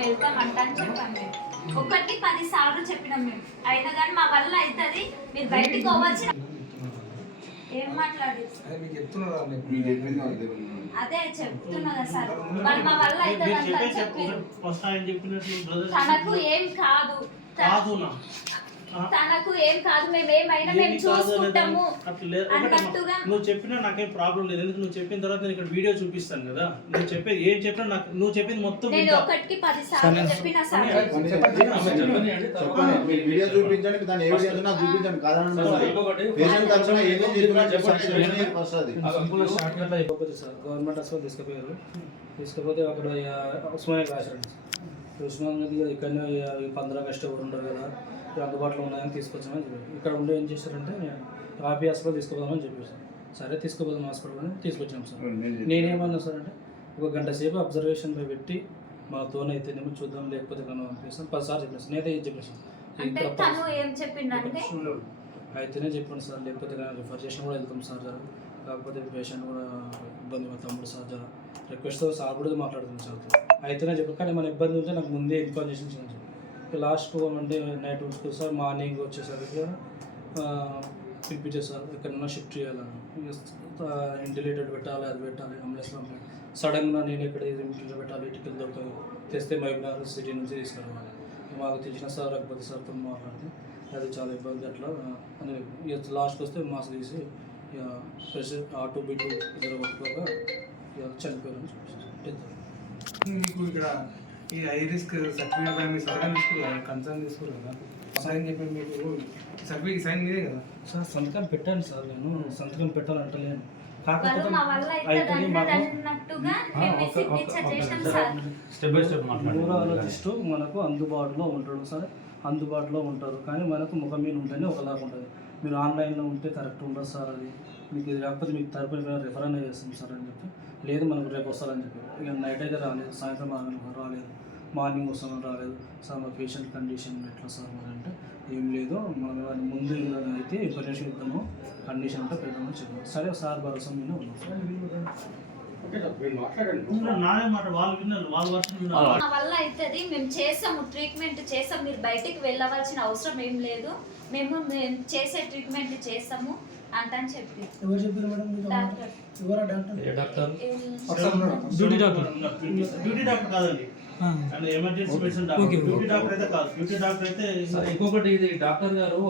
వెళ్తాం అంట అని చెప్పాం మేము. ఒకటి పది సార్లు చెప్పినాం మేము. అయినా కానీ మా వల్ల అవుతుంది మీరు బయటికి పోవచ్చు ఏం మాట్లాడి అదే మీరు చెప్తున్నా కదా సార్? వాళ్ళు మా వల్ల అవుతుంది మీరు చెప్పు. చెప్పారు. తనకు ఏం కాదు. కాదు? తనకు ఏం కాదు మేము ఏమైనా మేము చూసుకుంటాము అట్లా లేదు. ఒకటమ్మా, అన్నట్టుగా నువ్వు చెప్పినా నాకేం ప్రాబ్లం లేదు. ఎందుకు నువ్వు చెప్పిన తర్వాత నేను ఇక్కడ వీడియో చూపిస్తాను కదా? నువ్వు చెప్పేది ఏం చెప్పినా నాకు నువ్వు చెప్పింది మొత్తం నేను. ఒకటికి పది సార్లు చెప్పిన సార్ చెప్పండి. చెప్పండి మీరు వీడియో చూపించండి. దాని ఎవిడెన్స్ నాకు చూపించండి కాదని పేషెంట్ తరఫున ఏమేమి అయిపోతుంది సార్ గవర్నమెంట్ హాస్పిటల్ తీసుకుపోయారు తీసుకుపోతే అక్కడ ఉస్మానియా రాశారు. ఉస్మాన్ దగ్గర ఇక్కడనే ఇక ఈ పంద్రా ఆగస్టు ఎవరు ఉండరు కదా అందుబాటులో ఉన్నాయని తీసుకొచ్చామని చెప్పారు. ఇక్కడ ఉండి ఏం చేశారంటే ఆపీ హాస్పిటల్ తీసుకుపోదామని చెప్పారు సరే. తీసుకుపోదాం హాస్పిటల్ అని తీసుకొచ్చాం సార్. నేనేమన్నా సార్ అంటే ఒక గంట సేపు అబ్జర్వేషన్లో పెట్టి మాతోనైతేనేమో చూద్దాం లేకపోతే మనం పంపిస్తాం. పదిసార్లు చెప్పాను సార్. నేనైతే ఏం చెప్పిండంటే? అయితేనే చెప్పండి సార్. లేకపోతే నేను రిఫర్ చేసిన కూడా వెళ్తాం సార్ జర. కాకపోతే పేషెంట్ కూడా ఇబ్బంది మా తమ్ముడు సార్ రిక్వెస్ట్తో రిక్వెస్ట్ సార్ కూడా మాట్లాడుతుంది సార్ అయితేనే చెప్పండి కానీ మన ఇబ్బంది ఉంటే నాకు ముందే ఇన్ఫార్మ్ ఇచ్చింది సార్. లాస్ట్ మండే నైట్ ఉంటుంది సార్ మార్నింగ్ వచ్చేసరికి ఆ, పిలిపించే ఎక్కడైనా షిఫ్ట్ చేయాలని ఇంటిలేటెడ్ పెట్టాలి? అది పెట్టాలి. అంబులెన్స్లో సడన్గా నేను ఎక్కడ ఇంటిలో పెట్టాలి? ఇటుకలు దొరుకుతాయి తెస్తే మహబూబ్నగర్ సిటీ నుంచి తీసుకురావాలి మాకు తెలిసిన సార్ రఘుపతి సార్తో మాట్లాడితే అది చాలా ఇబ్బంది అట్లా అని ఇక లాస్ట్కి వస్తే మాస్క్ తీసి ఇక ఆటో బిట్ ఇద్దరు కొట్టుకోగా ఇక చనిపోయారని చెప్పేసి డెత్ మీకు ఇక్కడ ఈ హై రిస్క్ సర్టిఫికేట్ పైన మీరు సంతకం తీసుకున్నారు కన్సర్న్ తీసుకున్నారు కదా సైన్ చెప్పి మీకు? సర్టిఫికేట్ సైన్ మీదే కదా? సార్ సంతకం పెట్టాను సార్ నేను. సంతకం పెట్టాలంటలేను. కాకపోతే మా స్టెప్ బై స్టెప్ న్యూరాలజిస్ట్ మనకు అందుబాటులో ఉంటాడు సార్. అందుబాటులో ఉంటారు. కానీ మనకు ముఖం మీద ఉంటేనే ఒకలాగా ఉంటుంది. మీరు ఆన్లైన్లో ఉంటే కరెక్ట్ ఉండదు సార్ అది. మీకు ఇది కాకపోతే మీకు తరపున రిఫర్ అనేది చేస్తాం సార్ అని చెప్పి. లేదు మనకు రేపు వస్తారని చెప్పి. ఇక నైట్ అయితే రాలేదు. సాయంత్రం రాలేదు రాలేదు. మార్నింగ్ వస్తామని రాలేదు. సార్ మా పేషెంట్ కండిషన్ ఎట్లా సార్ మరి అంటే ఏం లేదు. మనం ముందు అయితే ఇన్ఫర్మేషన్ ఇద్దాము. కండిషన్ అంతా పెడదామని చెప్పాము సరే సార్ భరోసా మీద ఉన్నాం. వల్ల అవుతుంది మేము చేసాము ట్రీట్మెంట్ చేసాం మీరు బయటికి వెళ్ళవలసిన అవసరం ఏం లేదు. మేము మేము చేసే ట్రీట్మెంట్ చేస్తాము అంట అని చెప్పి. ఎవరు చెప్పారు madam duty doctor. Duty doctor? కాదండి. Emergency medicine doctor. Duty doctor అయితే కాదు. డ్యూటీ డాక్టర్ అయితే ఇంకొకటి ఇది డాక్టర్ గారు